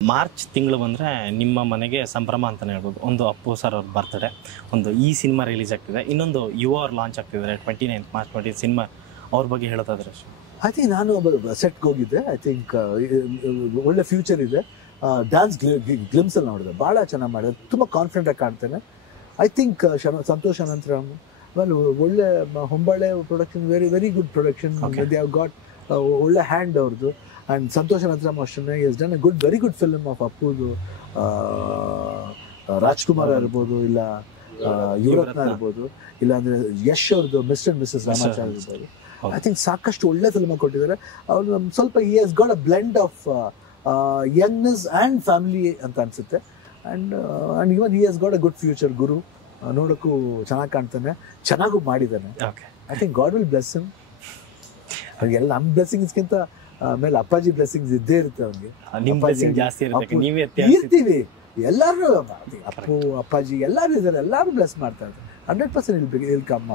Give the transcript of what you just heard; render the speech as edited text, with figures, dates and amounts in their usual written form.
March ತಿಂಗಳು ಬಂದರೆ ನಿಮ್ಮ ಮನೆಗೆ ಸಂಭ್ರಮ ಅಂತಲೇ ಹೇಳ್ಬೋದು. ಒಂದು ಅಪ್ಪು ಸರ್ ಅವ್ರ ಬರ್ತ್ಡೇ, ಒಂದು ಈ ಸಿನಿಮಾ ರಿಲೀಸ್ ಆಗ್ತಿದೆ, ಇನ್ನೊಂದು ಯುವ ಅವ್ರು ಲಾಂಚ್ ಆಗ್ತಿದ್ದಾರೆ 29 ಮಾರ್ಚ್ 20 ಸಿನಿಮಾ. ಅವ್ರ ಬಗ್ಗೆ ಹೇಳೋದಾದ್ರೆ ಐ ಥಿಂಕ್ ನಾನು ಸೆಟ್ಗೆ ಹೋಗಿದ್ದೆ. ಐ ಥಿಂಕ್ ಒಳ್ಳೆ ಫ್ಯೂಚರ್ ಇದೆ. ಡ್ಯಾನ್ಸ್ ಗ್ಲಿಮ್ಸಲ್ಲಿ ನೋಡಿದೆ, ಭಾಳ ಚೆನ್ನಾಗಿ ಮಾಡಿದೆ, ತುಂಬ ಕಾನ್ಫಿಡೆಂಟಾಗಿ ಕಾಣ್ತೇನೆ. ಐ ಥಿಂಕ್ ಸಂತೋಷ್ ಅನಂತರಾಮ್ ಒಳ್ಳೆ Hombale production, very good production. They have got ಒಳ್ಳೆ ಹ್ಯಾಂಡ್ ಅವ್ರದ್ದು. ಆ್ಯಂಡ್ ಸಂತೋಷ್ ಅನಂತರಾಮ್ ಅಷ್ಟೇ is done a very good film of ಅಪ್ಪುದು. ರಾಜ್ಕುಮಾರ್ ಇರ್ಬೋದು, ಇಲ್ಲ ಯುವರತ್ನ ಇರ್ಬೋದು, ಇಲ್ಲ ಅಂದರೆ ಯಶ್ ಅವ್ರದ್ದು ಮಿಸ್ಟರ್ ಅಂಡ್ ಮಿಸಸ್ ರಾಮಾಚಾರ್ಯ ಇರ್ಬೋದು. ಐ ಥಿಂಕ್ ಸಾಕಷ್ಟು ಒಳ್ಳೆ ಫಿಲ್ಮ್ ಕೊಟ್ಟಿದ್ದಾರೆ. ಅವ್ರು ಸ್ವಲ್ಪ he has got a blend of youngness and family ಅಂತ ಅನಿಸುತ್ತೆ. And even he has got a good future. ಗುರು ನೋಡೋಕ್ಕೂ ಚೆನ್ನಾಗಿ ಕಾಣ್ತಾನೆ, ಚೆನ್ನಾಗೂ ಮಾಡಿದ್ದಾನೆ. I think God will bless him. ಎಲ್ಲ ನಮ್ಮ ಬ್ಲೆಸ್ಸಿಂಗ್ಸ್ಗಿಂತ ಆಮೇಲೆ ಅಪ್ಪಾಜಿ ಬ್ಲೆಸ್ಸಿಂಗ್ಸ್ ಇದ್ದೇ ಇರುತ್ತೆ ಅವ್ನಿಗೆ. ಇರ್ತೀವಿ ಎಲ್ಲರೂ, ಅಪ್ಪು ಅಪ್ಪಾಜಿ ಎಲ್ಲರೂ ಇದ್ದಾರೆ, ಎಲ್ಲರೂ ಬ್ಲೆಸ್ ಮಾಡ್ತಾ ಇದ್ದಾರೆ. 100% ವಿಲ್ ಕಮ್ ಅಪ್.